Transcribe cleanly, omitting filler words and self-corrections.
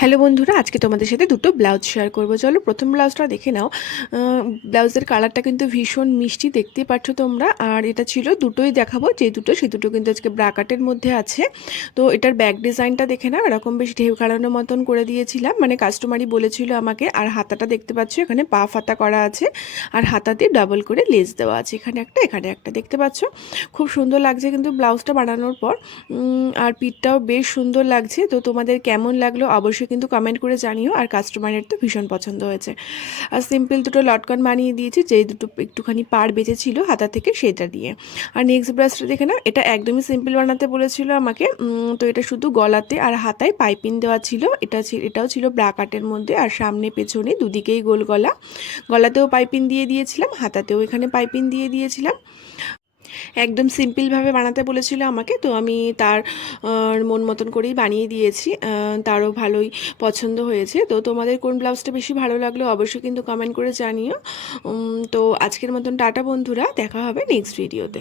Hello বন্ধুরা, আজকে তোমাদের সাথে দুটো ব্লাউজ শেয়ার করব। চলো প্রথম ব্লাউজটা দেখে নাও। ব্লাউজের কালারটা কিন্তু ভীষণ মিষ্টি, দেখতেই পাচ্ছ তোমরা। আর এটা ছিল দুটোই দেখাবো, যে দুটো সে দুটো কিন্তু আজকে ব্রাকাটের মধ্যে আছে। তো এটার ব্যাক ডিজাইনটা দেখে নাও, এরকম বেশ ঢেউ খেলানোর মতন করে দিয়েছিলাম, মানে কাস্টমারই বলেছিল আমাকে। আর হাতাটা দেখতে পাচ্ছ, এখানে পা হাতা করা আছে আর হাতাতে ডাবল করে লেস দেওয়া আছে, এখানে একটা এখানে একটা, দেখতে পাচ্ছ। খুব সুন্দর লাগছে কিন্তু ব্লাউজটা বানানোর পর। আর পিঠটাও বেশ সুন্দর লাগছে। তো তোমাদের কেমন লাগলো অবশ্যই কিন্তু কমেন্ট করে জানিও। আর কাস্টমারের তো ভীষণ পছন্দ হয়েছে। আর সিম্পল দুটো লটকন বানিয়ে দিয়েছি, যেই দুটো একটুখানি পাড় বেঁচেছিল হাতা থেকে সেটা দিয়ে। আর নেক্সট ব্রাশটা দেখে নাও, এটা একদমই সিম্পল বানাতে বলেছিল আমাকে। তো এটা শুধু গলাতে আর হাতায় পাইপিং দেওয়া ছিল। এটাও ছিল ব্রাকাটের মধ্যে, আর সামনে পেছনে দুদিকেই গোল গলা। গলাতেও পাইপিং দিয়ে দিয়েছিলাম, হাতাতেও এখানে পাইপিং দিয়ে দিয়েছিলাম। একদম সিম্পলভাবে বানাতে বলেছিল আমাকে, তো আমি তার মন মতন করেই বানিয়ে দিয়েছি। তারও ভালোই পছন্দ হয়েছে। তো তোমাদের কোন ব্লাউজটা বেশি ভালো লাগলো অবশ্যই কিন্তু কমেন্ট করে জানিও। তো আজকের মতন টাটা বন্ধুরা, দেখা হবে নেক্সট ভিডিওতে।